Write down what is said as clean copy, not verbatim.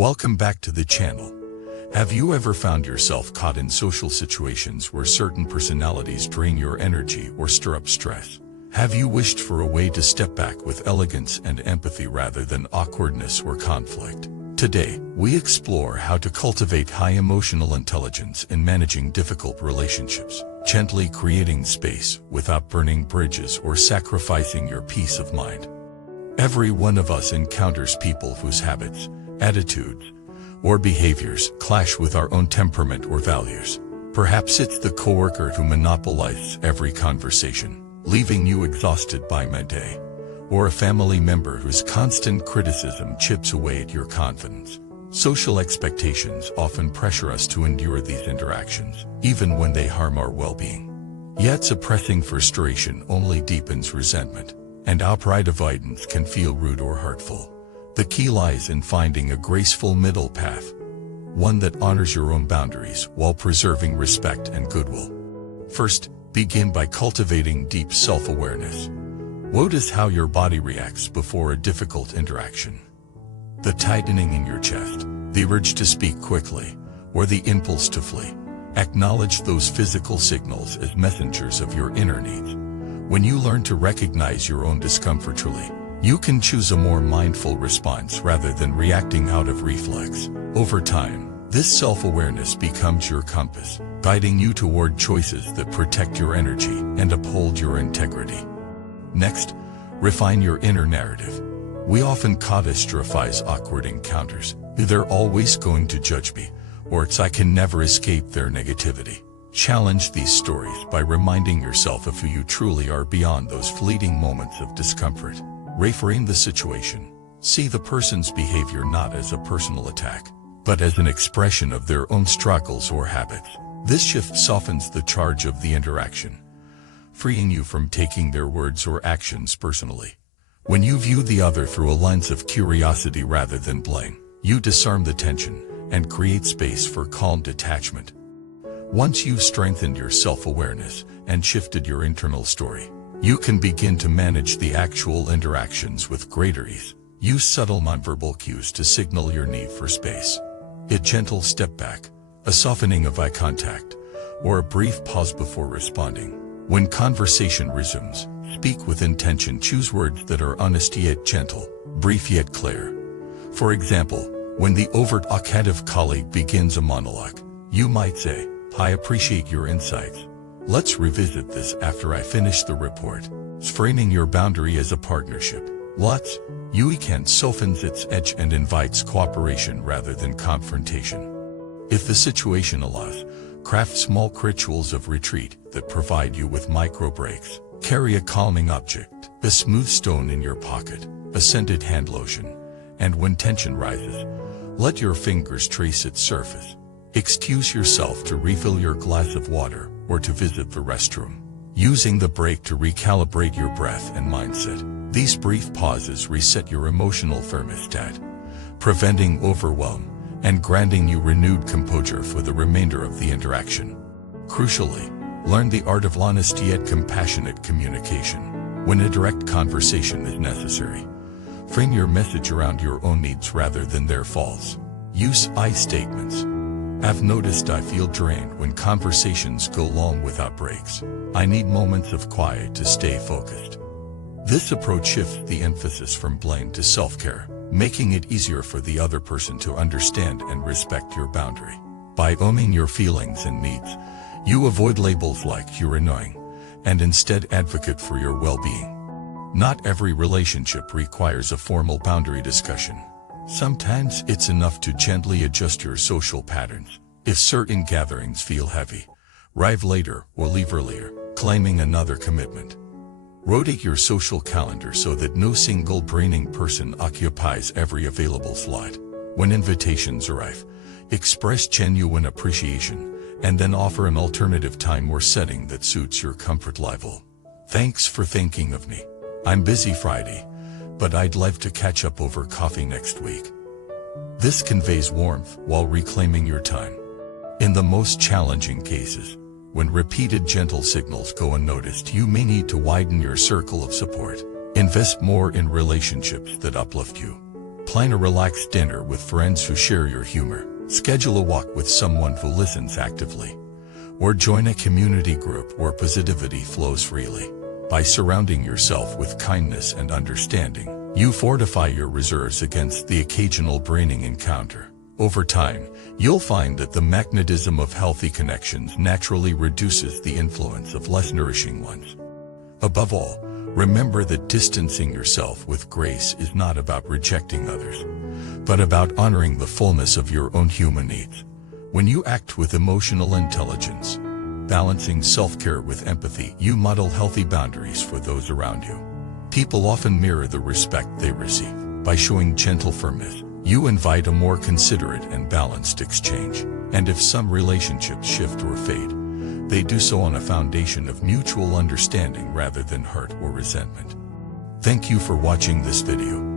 Welcome back to the channel. Have you ever found yourself caught in social situations where certain personalities drain your energy or stir up stress? Have you wished for a way to step back with elegance and empathy rather than awkwardness or conflict? Today, we explore how to cultivate high emotional intelligence in managing difficult relationships, gently creating space without burning bridges or sacrificing your peace of mind. Every one of us encounters people whose habits, attitudes, or behaviors clash with our own temperament or values. Perhaps it's the coworker who monopolizes every conversation, leaving you exhausted by midday, or a family member whose constant criticism chips away at your confidence. Social expectations often pressure us to endure these interactions, even when they harm our well-being. Yet suppressing frustration only deepens resentment, and outright avoidance can feel rude or hurtful. The key lies in finding a graceful middle path, one that honors your own boundaries while preserving respect and goodwill. First, begin by cultivating deep self-awareness. Notice how your body reacts before a difficult interaction. The tightening in your chest, the urge to speak quickly, or the impulse to flee. Acknowledge those physical signals as messengers of your inner needs. When you learn to recognize your own discomfort truly, you can choose a more mindful response rather than reacting out of reflex. Over time, this self-awareness becomes your compass, guiding you toward choices that protect your energy and uphold your integrity. Next, refine your inner narrative. We often catastrophize awkward encounters. They're always going to judge me, or I can never escape their negativity. Challenge these stories by reminding yourself of who you truly are beyond those fleeting moments of discomfort. Reframe the situation. See the person's behavior not as a personal attack, but as an expression of their own struggles or habits. This shift softens the charge of the interaction, freeing you from taking their words or actions personally. When you view the other through a lens of curiosity rather than blame, you disarm the tension and create space for calm detachment. Once you've strengthened your self-awareness and shifted your internal story, you can begin to manage the actual interactions with greater ease. Use subtle nonverbal cues to signal your need for space. A gentle step back, a softening of eye contact, or a brief pause before responding. When conversation resumes, speak with intention. Choose words that are honest yet gentle, brief yet clear. For example, when the overt talkative colleague begins a monologue, you might say, "I appreciate your insights. Let's revisit this after I finish the report." Framing your boundary as a partnership. You can softens its edge and invites cooperation rather than confrontation. If the situation allows, craft small rituals of retreat that provide you with micro breaks. Carry a calming object, a smooth stone in your pocket, a scented hand lotion, and when tension rises, let your fingers trace its surface. Excuse yourself to refill your glass of water or to visit the restroom, using the break to recalibrate your breath and mindset. These brief pauses reset your emotional thermostat, preventing overwhelm and granting you renewed composure for the remainder of the interaction. Crucially, learn the art of honest yet compassionate communication. When a direct conversation is necessary, frame your message around your own needs rather than their faults. Use I statements. "I've noticed I feel drained when conversations go long without breaks. I need moments of quiet to stay focused." This approach shifts the emphasis from blame to self-care, making it easier for the other person to understand and respect your boundary. By owning your feelings and needs, you avoid labels like "you're annoying," and instead advocate for your well-being. Not every relationship requires a formal boundary discussion. Sometimes it's enough to gently adjust your social patterns. If certain gatherings feel heavy, arrive later or leave earlier, claiming another commitment. Rotate your social calendar so that no single draining person occupies every available slot. When invitations arrive, express genuine appreciation, and then offer an alternative time or setting that suits your comfort level. "Thanks for thinking of me. I'm busy Friday, but I'd love to catch up over coffee next week." This conveys warmth while reclaiming your time. In the most challenging cases, when repeated gentle signals go unnoticed, you may need to widen your circle of support. Invest more in relationships that uplift you, Plan a relaxed dinner with friends who share your humor. Schedule a walk with someone who listens actively. Or join a community group where positivity flows freely. By surrounding yourself with kindness and understanding, you fortify your reserves against the occasional draining encounter. Over time, you'll find that the magnetism of healthy connections naturally reduces the influence of less nourishing ones. Above all, remember that distancing yourself with grace is not about rejecting others, but about honoring the fullness of your own human needs. When you act with emotional intelligence, balancing self-care with empathy, you model healthy boundaries for those around you. People often mirror the respect they receive. By showing gentle firmness, you invite a more considerate and balanced exchange. And if some relationships shift or fade, they do so on a foundation of mutual understanding rather than hurt or resentment. Thank you for watching this video.